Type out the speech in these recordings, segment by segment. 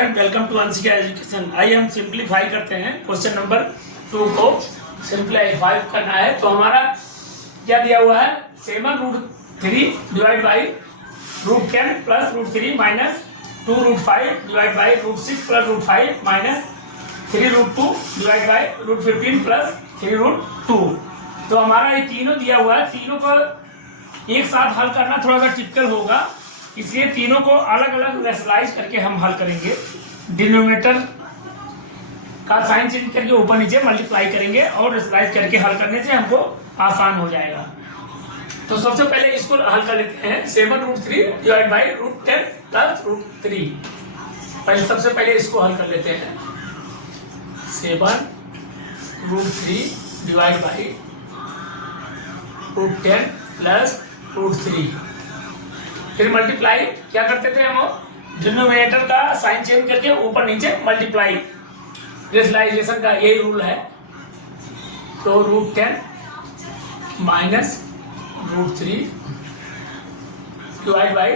Student, welcome to Anshika education. आइए हम simplify करते हैं। क्वेश्चन नंबर 2 को सिंप्लीफाई करना है। तो हमारा क्या दिया हुआ है, 7√3 divide by √10 plus √3 minus 2√5 divide by √6 plus √5 minus 3√2 divide by √15 plus 3√2। तो हमारा ये तीनों दिया हुआ है। तीनों को एक साथ हल करना थोड़ा सा टिपिकल होगा, इसलिए तीनों को अलग अलग रेशनलाइज करके हम हल करेंगे। डिनोमिनेटर का साइन चेंज करके ऊपर नीचे मल्टीप्लाई करेंगे और रेशनलाइज करके हल करने से हमको आसान हो जाएगा। तो सबसे पहले इसको हल कर लेते हैं। 7√3 डिवाइड बाई √10 प्लस √3। पहले सबसे पहले इसको हल कर लेते हैं। 7√3 डिवाइड बाई √10 प्लस √3। फिर मल्टीप्लाई क्या करते थे हम, डिनोमिनेटर का साइन चेंज करके ऊपर नीचे मल्टीप्लाई, रेशनलाइजेशन का यही रूल है। तो √10 माइनस √3 डिवाइड बाई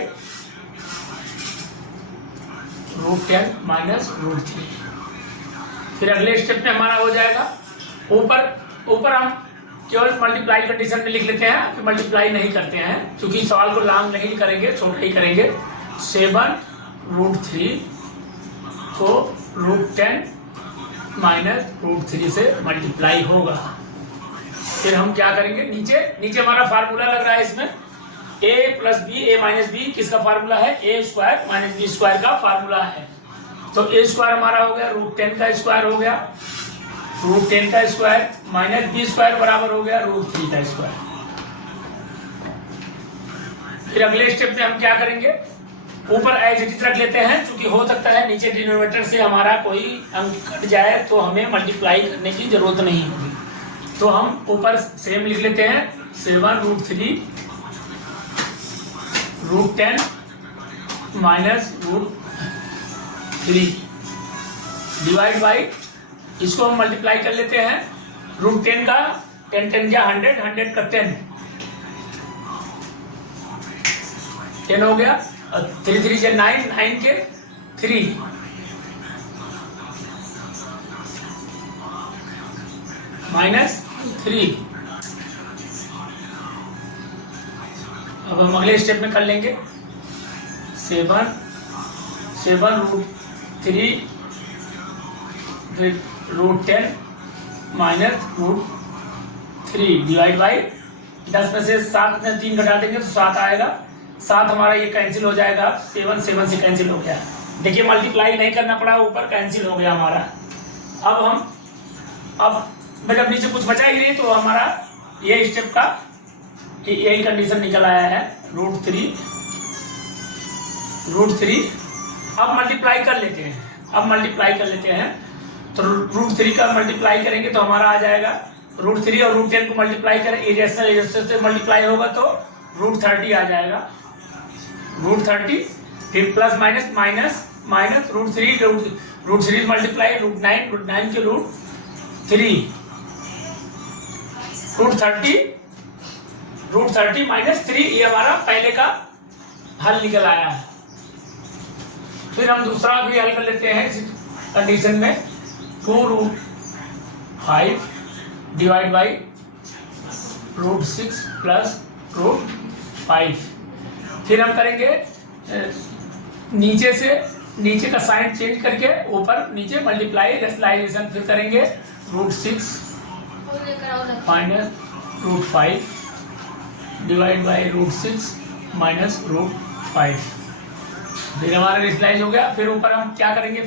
√10 माइनस √3। फिर अगले स्टेप में हमारा हो जाएगा, ऊपर हम केवल मल्टीप्लाई कंडीशन में लिख लेते हैं कि मल्टीप्लाई नहीं करते हैं, क्योंकि सवाल को लॉन्ग नहीं करेंगे, छोटा ही करेंगे। 7√3 को √10 माइनस √3 से मल्टीप्लाई होगा। फिर हम क्या करेंगे, नीचे हमारा फार्मूला लग रहा है इसमें, a plus B, a minus B किसका फार्मूला है, a square minus B square का फार्मूला है। तो a स्क्वायर हमारा हो गया √10 का स्क्वायर हो गया, √10 का स्क्वायर माइनस बी स्क्वायर बराबर हो गया √3 का स्क्वायर। फिर अगले स्टेप में हम क्या करेंगे, ऊपर एज इट इज रख लेते हैं, क्योंकि हो सकता है नीचे डिनोमिनेटर से हमारा कोई अंक कट जाए तो हमें मल्टीप्लाई करने की जरूरत नहीं होगी। तो हम ऊपर सेम लिख लेते हैं, 7√3 √10 माइनस √3 डिवाइड बाई, इसको हम मल्टीप्लाई कर लेते हैं। √10 का 10 या 100 का 10 हो गया, 3 से 9 के 3 माइनस 3। अब हम अगले स्टेप में कर लेंगे। 7√3 फिर √10 माइनस √3 डिवाइड बाई 10 में से 7 में 3 घटा देंगे तो 7 आएगा। 7 हमारा ये कैंसिल हो जाएगा, 7 से कैंसिल हो गया। देखिए मल्टीप्लाई नहीं करना पड़ा, ऊपर कैंसिल हो गया हमारा। अब जब नीचे कुछ बचा ही नहीं तो हमारा ये स्टेप का यही कंडीशन निकल आया है, √3। अब मल्टीप्लाई कर लेते हैं। तो √3 का मल्टीप्लाई करेंगे तो हमारा आ जाएगा √3 और √10 को मल्टीप्लाई करें, इरेशनल से मल्टीप्लाई होगा तो √30 आ जाएगा। √30 फिर प्लस माइनस √3 मल्टीप्लाई √9 के √3 √30 माइनस 3, ये हमारा पहले का हल निकल आया है। फिर हम दूसरा भी हल कर लेते हैं इस कंडीशन में। 2√5 डिवाइड बाई √6 प्लस √5। फिर हम करेंगे नीचे का साइन चेंज करके ऊपर नीचे मल्टीप्लाई, रेशनलाइजेशन फिर करेंगे। √6 माइनस √5 डिवाइड बाई √6 माइनस √5। फिर हमारा रेशनलाइज हो गया। फिर ऊपर हम क्या करेंगे,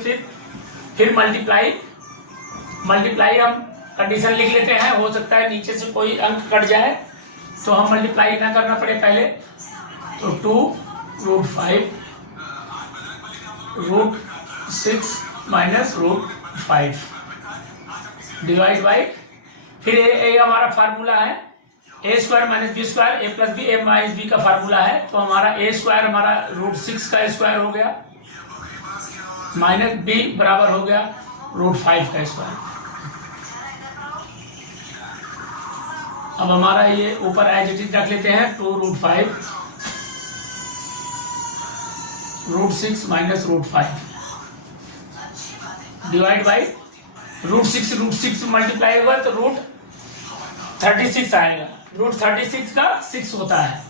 फिर मल्टीप्लाई हम कंडीशन लिख लेते हैं। हो सकता है नीचे से कोई अंक कट जाए तो हम मल्टीप्लाई ना करना पड़े पहले। तो 2√5 √6 माइनस √5 डिवाइड बाई, फिर ये हमारा फार्मूला है a square minus B square, a plus B, a minus B का फार्मूला है। तो हमारा a स्क्वायर हमारा √6 का स्क्वायर हो गया माइनस b बराबर हो गया √5 का स्क्वायर। अब हमारा ये ऊपर एज इट इज रख लेते हैं। 2√5 √6 minus √5 divide by root six multiply होगा तो रूट 36 आएगा। रूट 36 का 6 होता है,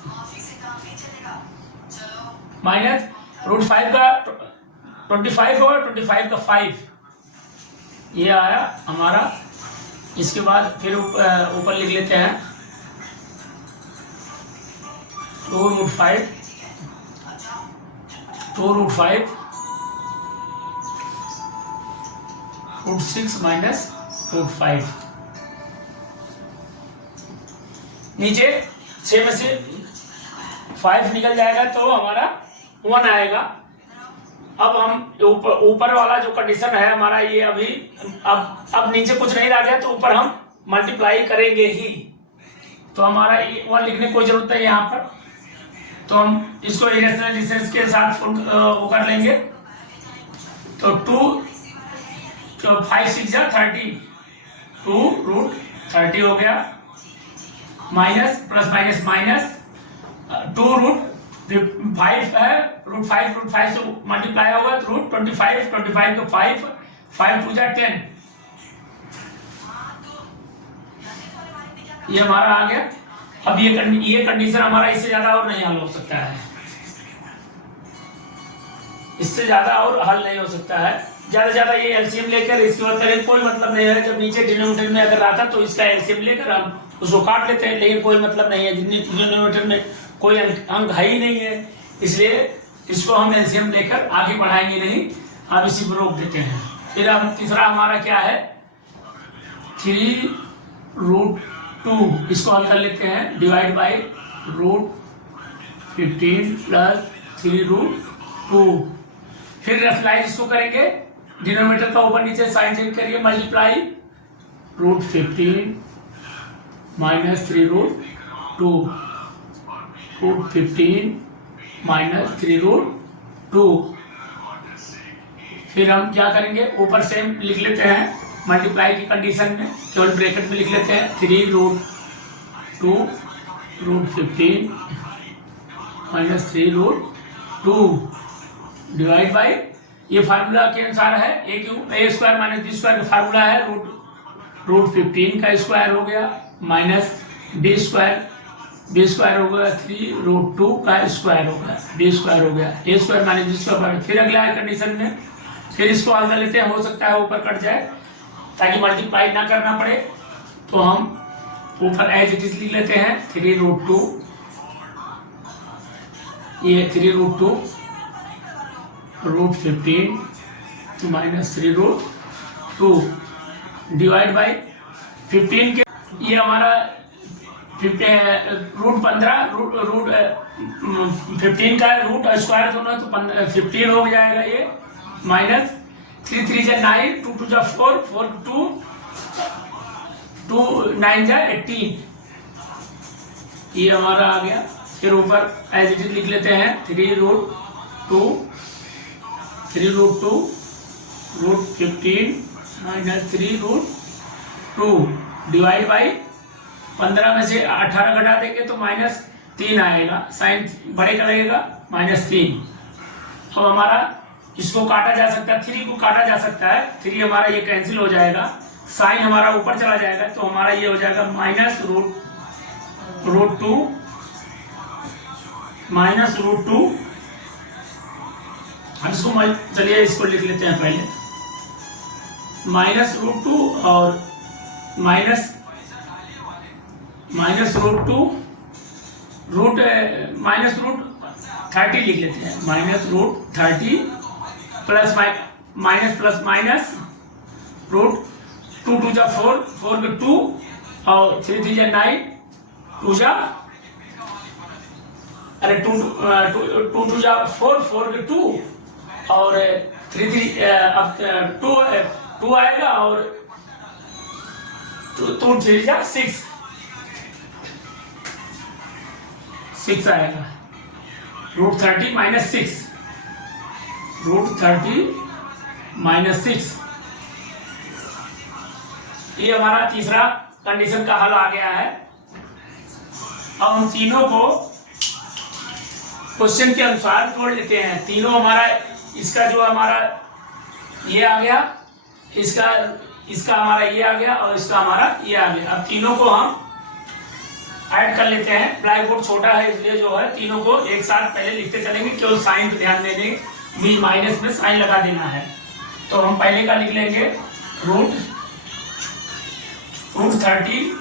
माइनस रूट 5 का 25 होगा, 25 का 5, ये आया हमारा। इसके बाद फिर ऊपर लिख लेते हैं 2 रूट 5 रूट 6 माइनस रूट 5। नीचे 6 में से 5 निकल जाएगा तो हमारा 1 आएगा। अब हम ऊपर वाला जो कंडीशन है हमारा ये अभी अब नीचे कुछ नहीं रह गया तो ऊपर हम मल्टीप्लाई करेंगे ही, तो हमारा 1 लिखने की कोई जरूरत नहीं यहाँ पर। तो हम इसको इरेशनल डिस्टेंस के साथ वो कर लेंगे। तो 5 6 जा 30, 2 रूट 30 हो गया, minus plus minus minus 2 root 5 है, रूट 5 से मल्टीप्लाई होगा तो रूट 25 का 5 2 जा 10, ये हमारा आ गया। अब ये कंडीशन हमारा इससे ज्यादा और नहीं हल हो सकता है, इससे ज्यादा और हल नहीं हो सकता है। ज्यादा ये एलसीएम लेकर इसके बाद करें कोई मतलब नहीं है। जब नीचे डिनोमिनेटर में अगर आता तो इसका एलसीएम लेकर हम उसको काट लेते हैं, लेकिन कोई मतलब नहीं है, डिनोमिनेटर में कोई अंक है ही नहीं है, इसलिए इसको हम एलसीएम लेकर आगे बढ़ाएंगे नहीं, अब इसी पर रोक देते हैं। फिर अब तीसरा हमारा क्या है 3 रूट 2, इसको हल कर लेते हैं, divide by root 15 plus 3 root 2। फिर रेशनलाइज इसको करेंगे, डिनोमिनेटर का ऊपर नीचे साइन चेंज करिए, multiply root 15 minus 3 root 2, root 15 minus 3 root 2। फिर हम क्या करेंगे, ऊपर सेम लिख लेते हैं, मल्टीप्लाई की कंडीशन में केवल ब्रैकेट में लिख लेते हैं 3 root 2 root 15 minus 3 root 2 divide by, ये फार्मूला के अनुसार है A square minus B square का फार्मूला है, रूट 15 का स्क्वायर हो गया माइनस बी स्क्वायर हो गया 3 रूट 2 का स्क्वायर हो गया, बी स्क्वायर हो गया, ए स्क्वायर माइनस बी स्क्वायर। फिर अगला कंडीशन में फिर इसको हल कर लेते हैं, हो सकता है ऊपर कट जाए ताकि मल्टीप्लाई ना करना पड़े, तो हम ऊपर एज इट इज लिख लेते हैं 3 रूट 2, ये 3 root 2 root 15 minus 3 root 2 divide by 15 के, ये हमारा रूट 15 रूट 15 का रूट स्क्वायर दोनों तो 15 हो जाएगा, ये माइनस 3 3 जा 9 2 2 जा 4 4 2 2 9 जा 18, ये हमारा आ गया। फिर ऊपर एज इट इज लिख लेते हैं 3 root 2 root 15 minus 3 root 2 divide by 15 में से 18 घटा देंगे तो माइनस 3 आएगा, साइन बड़े का लगेगा -3। अब हमारा इसको काटा जा सकता है, 3 को काटा जा सकता है, 3 हमारा ये कैंसिल हो जाएगा, साइन हमारा ऊपर चला जाएगा, तो हमारा ये हो जाएगा माइनस रूट 2 हम इसको चलिए इसको लिख लेते हैं पहले, माइनस रूट 2 और माइनस रूट 2 माइनस रूट 30 लिख लेते हैं, minus root 30 plus minus root 2 2 जा 4 4 के 2 और 3 3 जा 9 2 जा अरे 2 2 जा 4 4 के 2 और 3 3 अब 2 आएगा और 2 3 जा 6 आएगा, रूट 30 माइनस 6 रूट 30 माइनस 6, ये हमारा तीसरा कंडीशन का हल आ गया है। अब हम तीनों को क्वेश्चन के अनुसार जोड़ लेते हैं, तीनों हमारा इसका जो हमारा ये आ गया इसका हमारा ये आ गया और इसका हमारा ये आ गया। अब तीनों को हम ऐड कर लेते हैं। ब्लैक बोर्ड छोटा है इसलिए जो है तीनों को एक साथ पहले लिखते चलेंगे, केवल साइन पे ध्यान देने, बी माइनस में साइन लगा देना है। तो हम पहले का लिख लेंगे रूट 30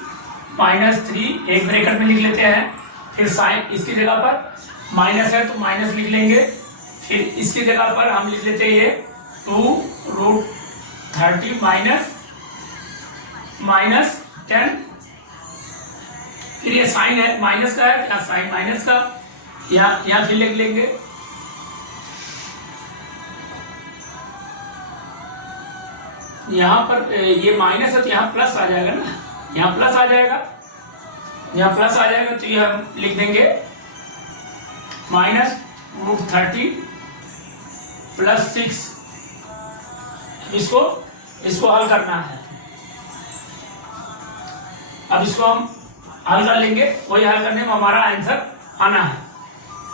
माइनस 3 एक ब्रैकेट में लिख लेते हैं। फिर साइन इसकी जगह पर माइनस है तो माइनस लिख लेंगे। फिर इसकी जगह पर हम लिख लेते हैं ये 2√30 माइनस 10। फिर ये साइन है माइनस का है, यहाँ साइन माइनस का, यहाँ फिर लिख लेंगे यहाँ पर ये माइनस है तो यहाँ प्लस आ जाएगा ना, यहाँ प्लस आ जाएगा, यहाँ प्लस आ जाएगा तो ये हम लिख देंगे -√30 + 6। इसको हल करना है। अब इसको हम हल कर लेंगे, वही हल करने में हमारा आंसर आना है।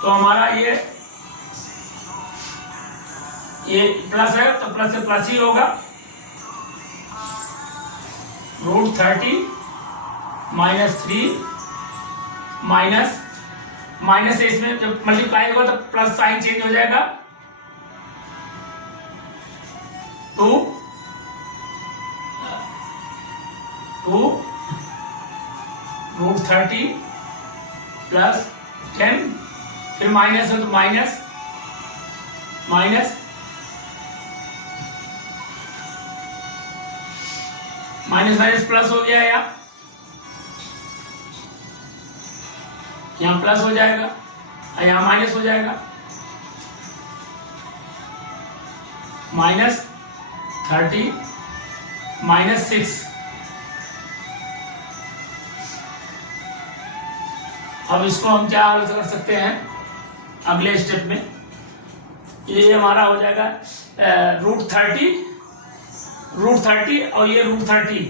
तो हमारा ये प्लस है तो प्लस से प्लस ही होगा। √30 -3 माइनस से इसमें जब मल्टीप्लाई होगा तो प्लस साइन चेंज हो जाएगा। 2√30 + 10, फिर माइनस है तो माइनस प्लस हो गया, यहाँ प्लस हो जाएगा, यहाँ माइनस हो जाएगा। -30 -6। अब इसको हम क्या हल कर सकते हैं अगले स्टेप में। ये हमारा हो जाएगा √30 और ये √30।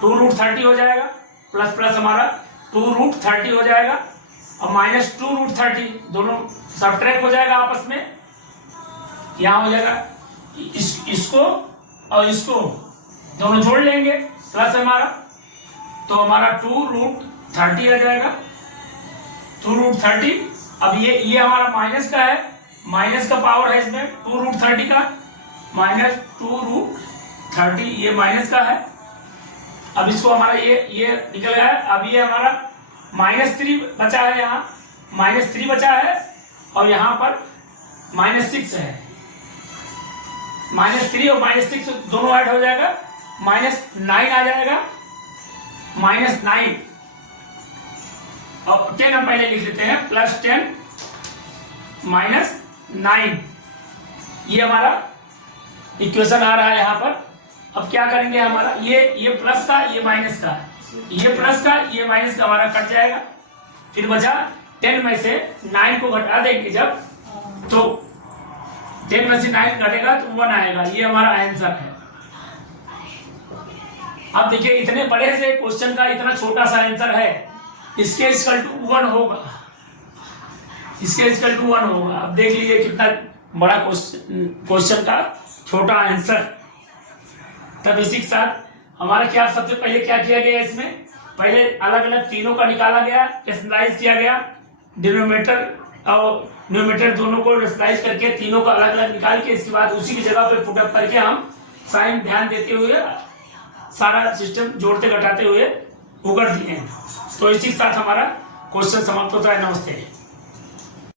√30 हो जाएगा, प्लस प्लस हमारा 2√30 हो जाएगा और -2√30 दोनों सबट्रैक्ट हो जाएगा आपस में। यहाँ हो जाएगा इसको और इसको दोनों जोड़ लेंगे, प्लस हमारा, तो हमारा 2√30 आ जाएगा। 2√30। अब ये हमारा माइनस का है, माइनस का पावर है इसमें 2√30 का, -2√30 ये माइनस का है। अब इसको हमारा ये निकल गया है। अब ये हमारा -3 बचा है, यहाँ -3 बचा है और यहाँ पर -6 है। -3 और -6 दोनों ऐड हो जाएगा, -9 आ जाएगा, -9 और 10 हम पहले लिख लेते हैं, +10 -9। ये हमारा इक्वेशन आ रहा है यहाँ पर। अब क्या करेंगे, हमारा ये प्लस का, ये माइनस का, ये प्लस का, ये माइनस का हमारा कट जाएगा। फिर बचा 10 में से 9 को घटा देंगे जब, तो 10 में से 9 घटेगा तो 1 आएगा। ये हमारा आंसर है। अब देखिए इतने बड़े से क्वेश्चन का इतना छोटा सा आंसर है, इसके =1 होगा, इसके =1 होगा। अब देख लीजिए कितना बड़ा क्वेश्चन का छोटा आंसर। तब इसी के साथ हमारा क्या सबसे पहले क्या किया गया, इसमें पहले अलग अलग तीनों का निकाला गया, रेशनलाइज किया गया, डिनोमिनेटर और न्यूमरेटर दोनों को रेशनलाइज करके तीनों का अलग अलग निकाल के इसके बाद उसी की जगह पे पुटअप करके हम साइन ध्यान देते हुए सारा सिस्टम जोड़ते घटाते हुए उगड़ दिए हैं। तो इसी के साथ हमारा क्वेश्चन समाप्त होता है। नमस्ते।